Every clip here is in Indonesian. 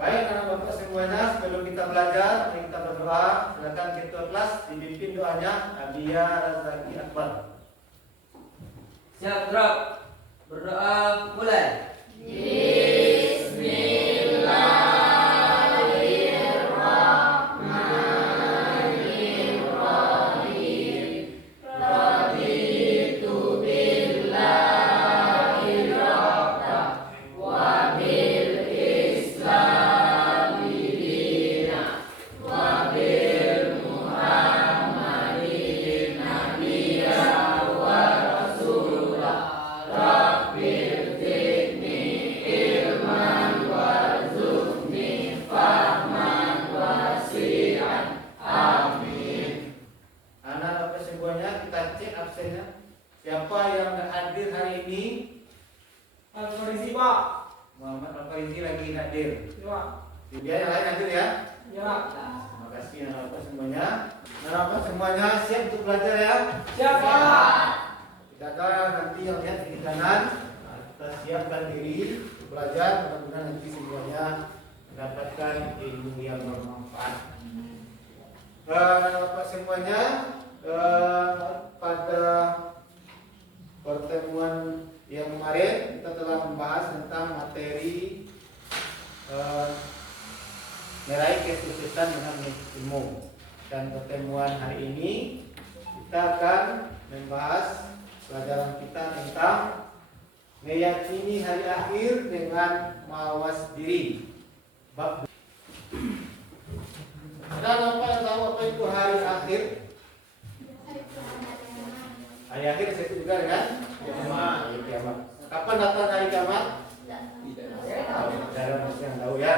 Baik anak bapak semuanya, sebelum kita belajar, mari kita berdoa. Silakan ketua kelas dipimpin doanya. Abia Razaki Akbar. Siap, drop. Berdoa mulai. Siapa yang hadir hari ini? Al-Farisi, Pak. Muhammad Al-Farisi lagi hadir. Ya, Pak. Dia yang lain hadir ya? Ya, Pak. Terima kasih anak-anak semuanya. Anak-anak semuanya siap untuk belajar ya? Siap, Pak. Tidak ada nanti yang lihat di kanan. Nah, kita siapkan diri untuk belajar. Mudah-mudahan nanti semuanya mendapatkan ilmu yang bermanfaat. Anak-anak semuanya, pada pertemuan yang kemarin kita telah membahas tentang materi meraih kesuksesan dengan ilmu, dan pertemuan hari ini kita akan membahas pelajaran kita tentang meyakini hari akhir dengan mawas diri. Bab dan apa yang tahu apa itu hari akhir? Hari akhir saya juga dengan kiamat. Kapan datang hari kiamat? Tidak ada manusia yang tahu ya.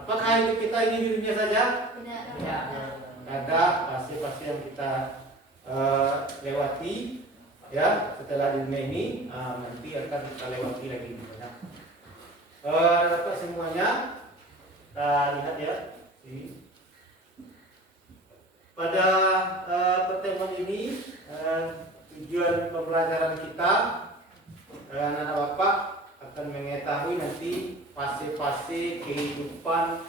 Apakah hidup kita ini di dunia saja? Tidak. Ada pasti yang kita lewati ya setelah dunia ini, nanti akan kita lewati lagi banyak. Dapat semuanya kita lihat ya. Pada pertemuan ini tujuan pembelajaran kita, anak bapak akan mengetahui nanti fase-fase kehidupan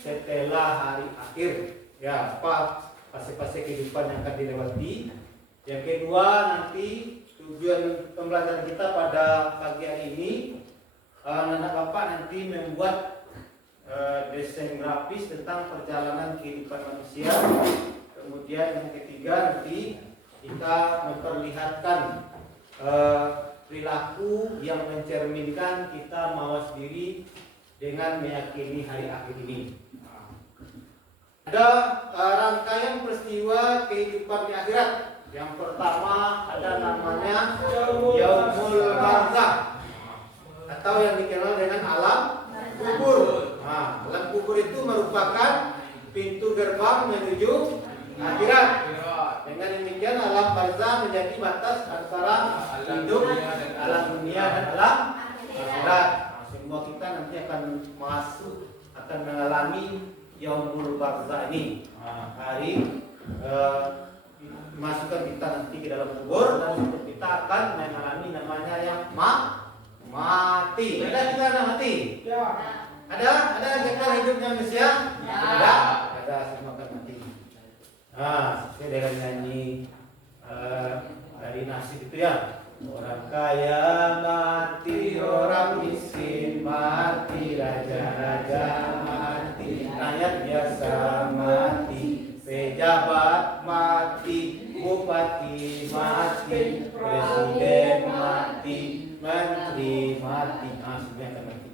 setelah hari akhir. Ya, apa fase-fase kehidupan yang akan dilewati. Yang kedua, nanti tujuan pembelajaran kita pada pagi hari ini, anak bapak nanti membuat desain grafis tentang perjalanan kehidupan manusia. Kemudian yang ketiga, nanti kita memperlihatkan perilaku yang mencerminkan kita mawas diri dengan meyakini hari akhir ini. Ada rangkaian peristiwa kehidupan di akhirat. Yang pertama ada namanya Yaumul Barzakh, atau yang dikenal dengan alam kubur. Nah, alam kubur itu merupakan pintu gerbang menuju akhirat. Dengan demikian alam barzakh menjadi batas antara hidup alam dunia dan alam akhirat. Semua kita nanti akan akan mengalami Yaumul Barzakh ini. Hari masukkan kita nanti ke dalam kubur, dan kita akan mengalami namanya yang mati. Ada juga ada mati? Ya. Ada kekal hidupnya manusia? Ada. Ada, semua akan mati. Sesuai dengan nyanyi dari nasib itu ya. Orang kaya mati, orang miskin mati, raja-raja mati, rakyat biasa mati, pejabat mati, bupati mati, presiden mati, menteri mati. Semuanya akan mati.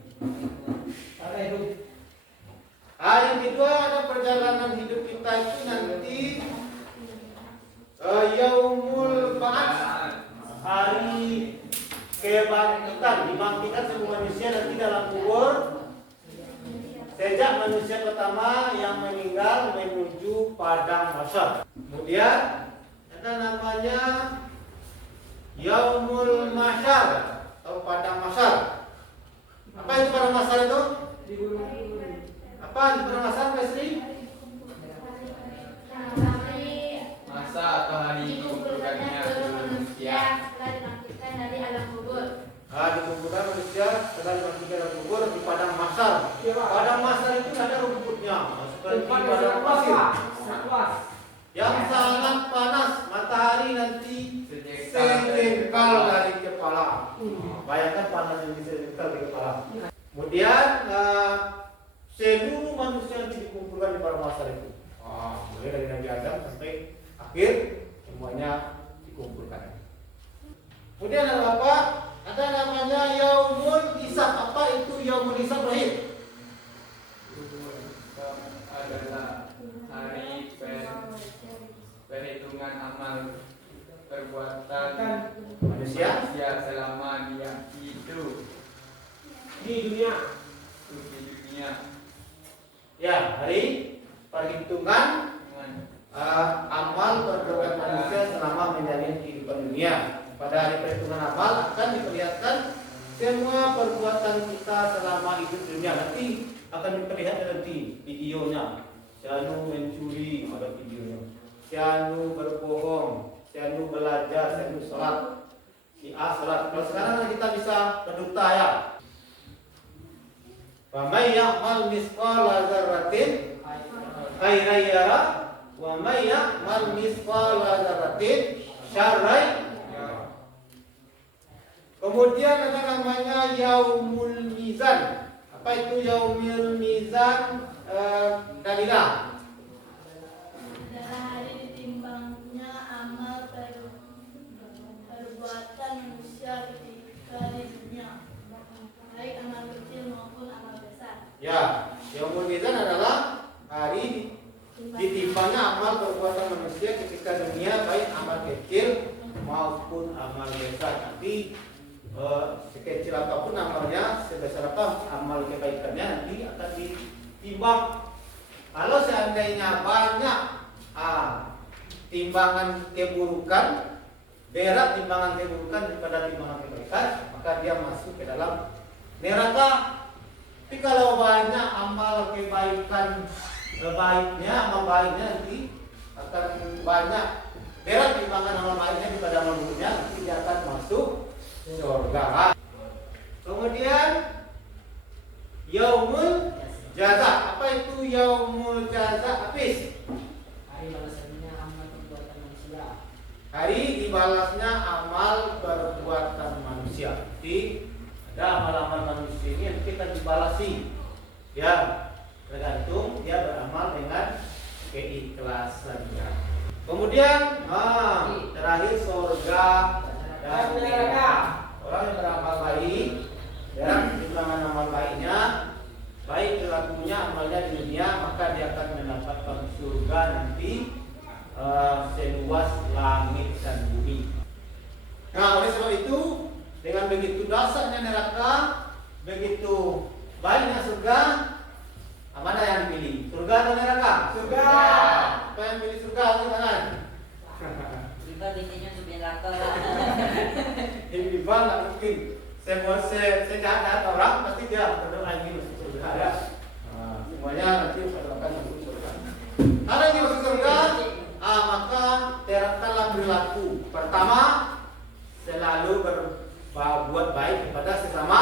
Yang kedua, ada perjalanan hidup kita itu nanti Yaumul Ba'ats, hari kebangkitan, dibangkitkan semua manusia nanti dalam kubur. Sejak manusia pertama yang meninggal menuju padang mahsyar. Kemudian ada namanya Yaumul Mahsyar atau padang mahsyar. Apa itu padang mahsyar itu? Apa di padang mahsyar, Pak Sri? Masa atau hari dikumpulkannya manusia setelah dibangkitkan dari alam kubur. Dikumpulkan manusia setelah dibangkitkan dari kubur di padang mahsyar. masar. Iya, Pak. Padang masar itu ada rumputnya, seperti Depan padang luas, pasir. Pak. Luas. Yang sangat panas, matahari nanti sejengkal dari kepala. Bayangkan panas yang bisa sejengkal di kepala. Kemudian seluruh manusia yang dikumpulkan di padang masar itu, mulai dari Nabi Adam sampai akhir semuanya dikumpulkan. Kemudian ada apa? Ada namanya Yaumul Hisab. Apa itu Yaumul Hisab, Rahim? adalah hari perhitungan amal perbuatan Manusia selama dia hidup Di dunia. di dunia. Ya, hari perhitungan amal perbuatan manusia selama menjalani kehidupan dunia. Pada hari perhitungan amal akan diperlihatkan semua perbuatan kita selama hidup dunia. Nanti akan diperlihatkan nanti videonya. Sianu mencuri, ada videonya. Sianu berbohong, sianu belajar, sianu sholat. Si A sholat. Kalau sekarang kita bisa berdusta ya. Wa may ya'mal misqala dzarratin khairan yara wa may ya'mal misqala dzarratin syarran. Kemudian ada namanya Yaumul Mizan. Apa itu Yaumul Mizan? Dalilah. Adalah hari ditimbangnya amal perbuatan manusia ketika di dunia, baik amal kecil maupun amal besar. Ya, Yaumul Mizan adalah hari ditimbangnya amal perbuatan manusia ketika dunia, baik amal kecil maupun amal besar. Nanti sekecil apapun amalnya, sebesar apa amal kebaikannya nanti akan ditimbang. Kalau seandainya banyak timbangan keburukan, berat timbangan keburukan daripada timbangan kebaikan, maka dia masuk ke dalam neraka. Tapi kalau banyak amal kebaikan amal baiknya nanti akan banyak berat timbangan amal baiknya daripada amal buruknya, nanti dia akan masuk surga. Kemudian Yaumul Jaza. Apa itu Yaumul Jaza? Apis? Hari balasannya amal perbuatan manusia. Hari dibalasnya amal perbuatan manusia. Jadi ada amal-amal manusia ini yang kita dibalasi. Ya, tergantung dia beramal dengan keikhlasannya. Kemudian terakhir surga dan neraka. Orang yang beramal baik, ya, timbangan amal baiknya, baik perilakunya, amalnya di dunia, maka dia akan mendapatkan surga nanti seluas langit dan bumi. Nah, oleh sebab itu, dengan begitu dahsyatnya neraka, begitu baiknya surga, mana yang dipilih? Surga atau neraka? Surga. Apa yang pilih surga? Angkat tangan. Juga bikinnya supaya neraka. Ini nggak mungkin. Saya jahat orang pasti dia berdoa ini masuk surga ya. Semuanya nanti akan masuk surga. Kalau ini masuk surga, maka terapkanlah perilaku. Pertama, selalu berbuat baik kepada sesama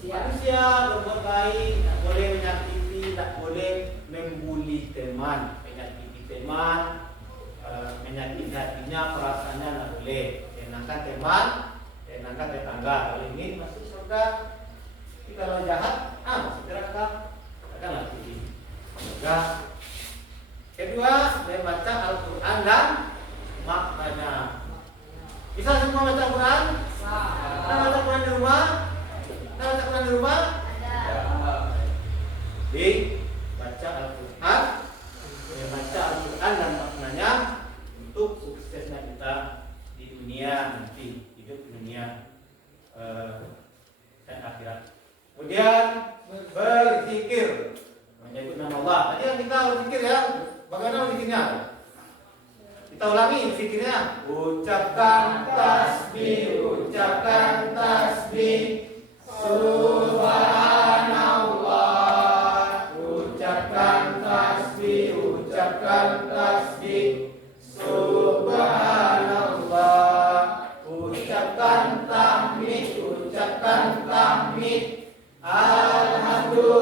manusia, berbuat baik, tidak boleh menyakiti, tidak boleh membuli teman, menyakiti teman, menyakiti hatinya, perasaannya tidak boleh. Enakan teman, enakan tetangga. Kalau ingin masuk surga, tapi kalau jahat, masuk neraka. Akanlah pilih surga. Kedua, membaca Al-Quran dan maknanya. Bisa semua baca Al-Quran? Kita baca Al-Quran di rumah? Kita baca Al-Quran di rumah? Baca Al-Quran, membaca Al-Quran dan maknanya untuk suksesnya kita di dunia nanti, hidup di dunia dan akhirat. Kemudian berzikir, menyebut nama Allah. Tadi yang kita berzikir ya, bagaimana berzikirnya? Kita ulangi zikirnya. Ucapkan tasbih, ucapkan tasbih. Subhanallah,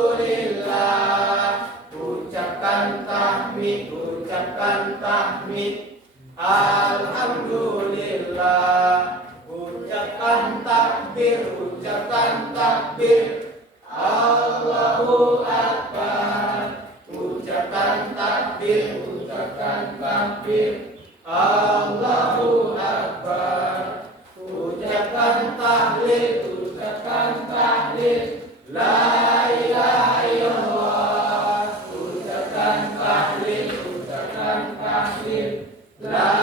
Alhamdulillah. Ucapkan tahmid, ucapkan tahmid. Alhamdulillah. Ucapkan takbir, ucapkan takbir. Allahu Akbar. Ucapkan takbir, ucapkan takbir. Allahu Akbar. Ucapkan tahlil, ucapkan tahlil. La ilaha illallah. Ucapkan tahlil, ucapkan tahlil. La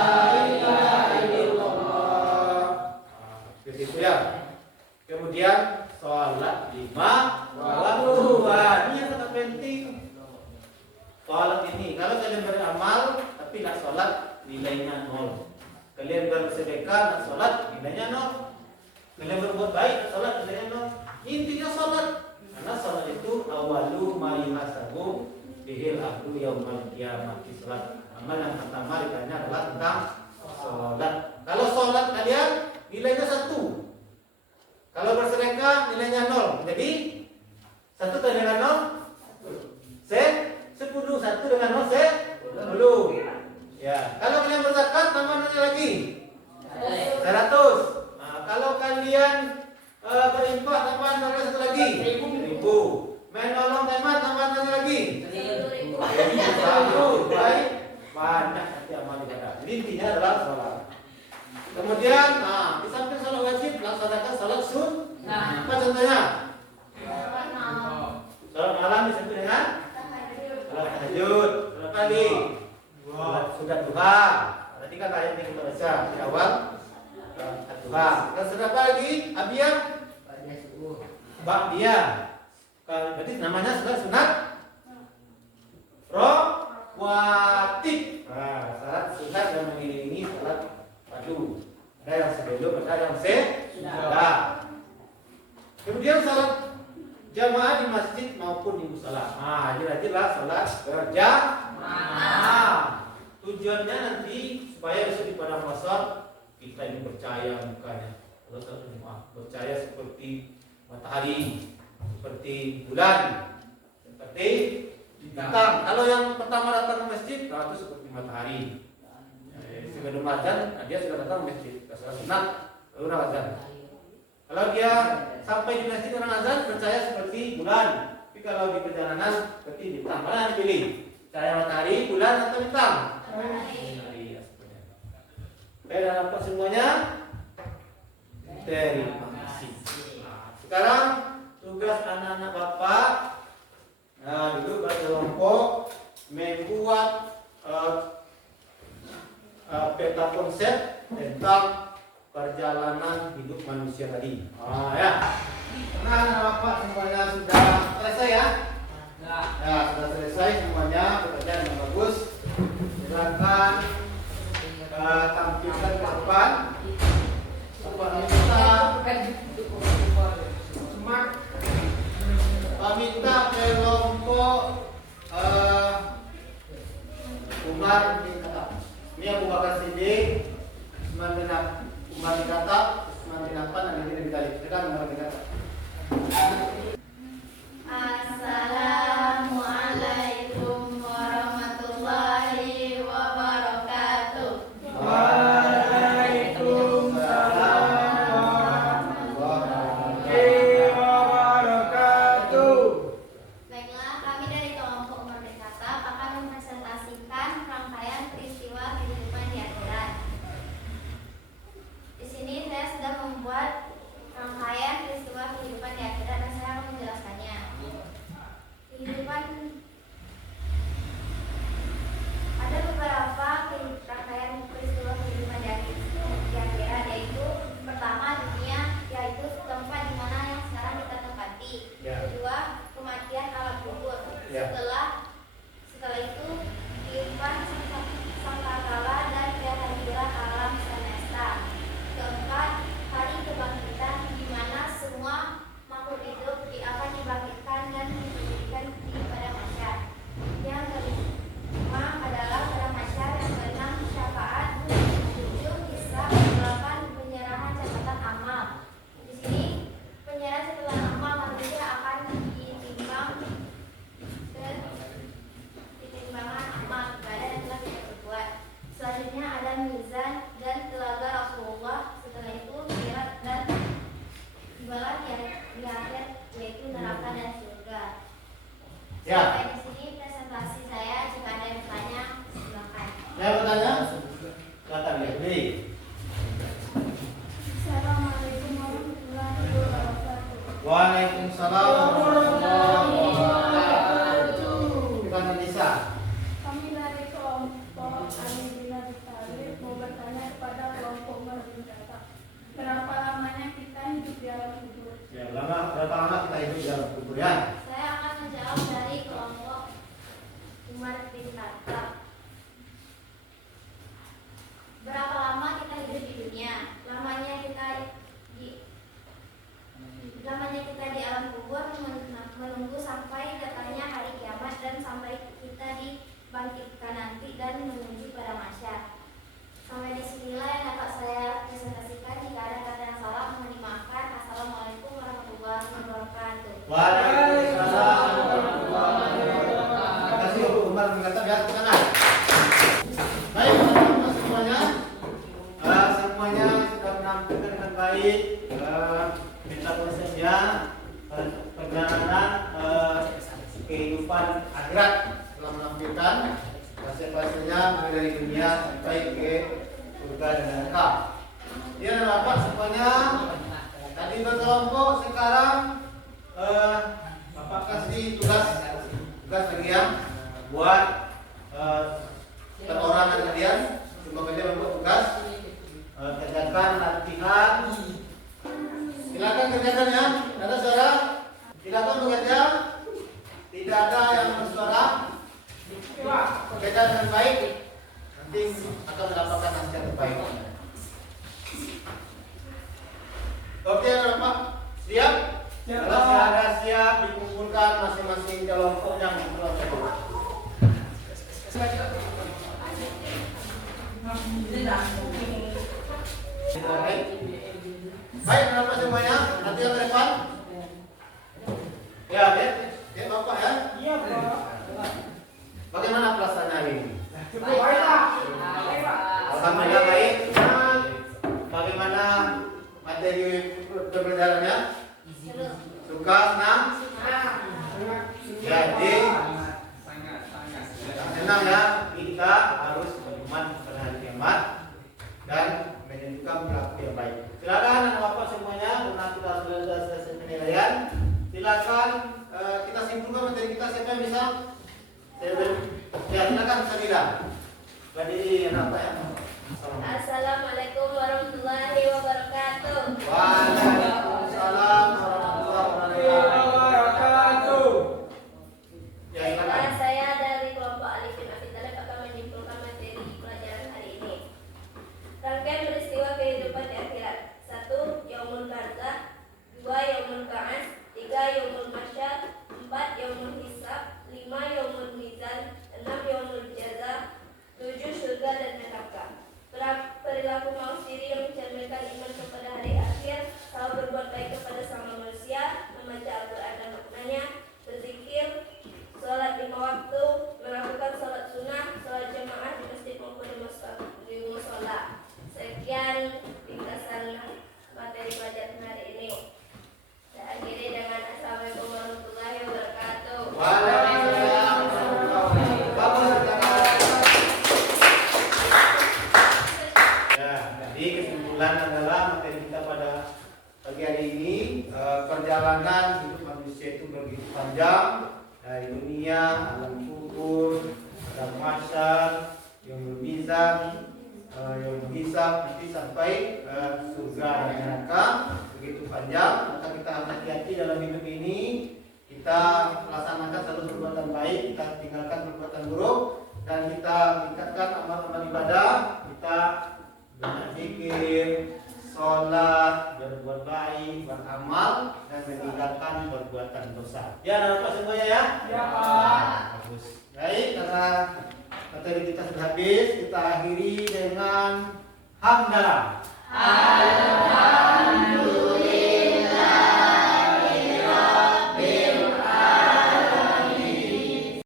ilaha illallah. Begitu ya. Kemudian sholat 5 waktu. Ini yang sangat penting. Sholat ini, kalau kalian beramal tapi tidak sholat, nilainya 0. Kalian bersedekah dan sholat, nilainya 0. Kalian berbuat baik dan sholat, nilainya 0. Intinya sholat, karena sholat itu awalu ma yuhasabu bihil abdu yaumal qiyamati. Sholat amal yang pertama ditanya adalah tentang sholat. Kalau sholat kalian nilainya 1. Kalau bersedekah nilainya 0. Jadi 1 dengan 0 10. 1 dengan 0 10. Ya, kalau kalian berzakat tambah nilai lagi 100. Nah, kalau kalian berinfak tambah nilai 1 lagi 1000. Menolong teman tambah nilai lagi 1000. Baik, banyak nanti amal dikatakan. Jadi intinya adalah sholat. Kemudian, di samping sholat wajib, laksanakan sholat sunnah. Apa contohnya? Sholat malam disebut dengan sholat tahajud. Sholat pagi, sholat sudah duha. Tadi kan ayat yang kita baca di awal duha. Dan sudah apa lagi? Abiyah, ba'diyah. Berarti namanya sholat sunat rawatib. Sholat sunat yang mengiringi sholat fardu. Ada yang sebelum, ada yang sesudah. Kemudian sholat jamaah di masjid maupun di musala. Jelas-jelas sholat berjamaah. Tujuannya nanti supaya besok di padang mahsyar kita ini percaya mukanya. Kalau sholat jamaah percaya seperti matahari, seperti bulan, seperti bintang. Kalau yang pertama datang ke masjid, itu seperti matahari. Sebelum azan, dia sudah datang ke masjid. Sholat sunat, lalu azan. Kalau dia sampai di masjid orang azan, percaya seperti bulan. Tapi kalau di perjalanan, seperti bintang. Mana yang dipilih? Cahaya matahari, bulan atau bintang? Matahari, ya seperti itu. Oke, dan apa semuanya? Terima kasih. Sekarang tugas anak-anak bapak, duduk berkelompok membuat peta konsep tentang perjalanan hidup manusia tadi. Ya. Anak-anak bapak semuanya sudah selesai ya? Ya, sudah selesai semuanya, pekerjaan yang bagus. Silakan tampilkan ke depan. Minta kelompok Umar bin Khattab. Ini Abu Bakar Siddiq, Utsman bin Khattab, Utsman bin Affan, dan Ali bin Thalib. Silakan Umar bin Khattab. Assalamualaikum warahmatullahi wabarakatuh. Baiklah, kami dari kelompok Umar bin Khattab akan mempresentasikan rangkaian peristiwa kehidupan di akhirat. Di sini saya sudah membuat rangkaian peristiwa Ya. Sampai di sini presentasi saya. Jika ada yang bertanya, silakan. Saya bertanya, silakan ya. Beri. Assalamualaikum warahmatullahi wabarakatuh. Waalaikumsalam warahmatullahi wabarakatuh. Bukan bisa. Kami dari kelompok Ali bin Abi Thalib mau bertanya kepada kelompok Umar bin Khattab. Berapa lamanya kita hidup di alam kubur? Ya, berapa lama kita hidup di dalam kubur ya? Saya akan menjawab dari kelompok Umar bin Khattab. Berapa lama kita hidup di dunia? Lamanya kita di alam kubur menunggu sampai datangnya hari kiamat dan sampai kita dibangkitkan nanti dan menuju pada mahsyar. Sampai disinilah yang dapat saya presentasikan. Jika ada kata yang salah mohon dimaafkan. Assalamualaikum warahmatullahi wabarakatuh. Waalaikumsalam warahmatullahi wabarakatuh. Terima kasih Ibu Umar mengatakan ya, tepuk tangan. Baik, teman-teman semuanya. Semuanya sudah menampilkan dengan baik metabolismenya, perjalanan kehidupan akhirat telah menampilkan fase-fasenya mulai dari dunia sampai ke surga dan neraka. Ya, dan Bapak semuanya tadi berkelompok, sekarang Bapak kasih tugas lagi ya buat perorangan kalian. Coba kalian membuat tugas, kerjakan latihan. Silakan kerjakan ya. Ada suara? Silakan bekerja. Tidak ada yang bersuara. Kerja dengan baik. Nanti akan mendapatkan hasil yang terbaik. Oke, Bapak. Siap? Kalau sudah siap, dikumpulkan masing-masing kelompok yang berkelompok. Baik, Bapak semuanya. Nanti yang ke depan. Ya, ya Bapak ya. Iya, Pak. Bagaimana pelaksanaannya hari ini? Cukup baik, Pak. Alhamdulillah baik. Bagaimana materi pembelajarannya? Suka, senang? Jadi sangat senang ya. Kita harus beriman pada hari kiamat dan menunjukkan perilaku yang baik. Silakan Bapak semuanya, karena kita sudah selesai penilaian. Silakan kita simpulkan materi kita. Siapa yang bisa? Ya, silakan Sabila. Berdiri apa ya? Assalamualaikum warahmatullahi wabarakatuh. Waalaikumsalam warahmatullahi wabarakatuh. Ya, silakan. Saya dari kelompok Ali bin Abi Thalib akan menyimpulkan materi pelajaran hari ini. Rangkaian peristiwa kehidupan di akhirat. 1. Yaumul barzakh. 2. Yaumul ba'ats. 3. Yaumul mahsyar. 4. Yaumul hisab. 5. Yaumul mizan. 6. Yaumul jaza. 7. Surga dan neraka. Perilaku manusia yang mencerminkan iman kepada hari akhir, selalu berbuat baik kepada sama manusia, membaca Al-Quran dan maknanya, berzikir, sholat 5 waktu, melakukan sholat sunnah, sholat jamaah di masjid maupun di musola. Sekian ringkasan materi pelajaran hari ini. Saya akhiri dengan Assalamualaikum warahmatullahi wabarakatuh. Waalaikumsalam warahmatullahi wabarakatuh. Ya, jadi kesimpulan adalah materi kita pada pagi hari ini, perjalanan hidup manusia itu begitu panjang dari dunia, alam kubur, alam mahsyar, yang berbizan, yang menghisap nanti sampai surga dan neraka, begitu panjang. Maka kita harus hati-hati dalam hidup ini. Kita melaksanakan satu perbuatan baik, kita tinggalkan perbuatan buruk, dan kita tingkatkan amal-amal ibadah. Kita banyak zikir, sholat, berbuat baik, beramal, dan meninggalkan perbuatan dosa. Ya, ada apa semuanya ya? Ya, Pak. Bagus. Baik, karena materi kita sudah habis, kita akhiri dengan hamdalah.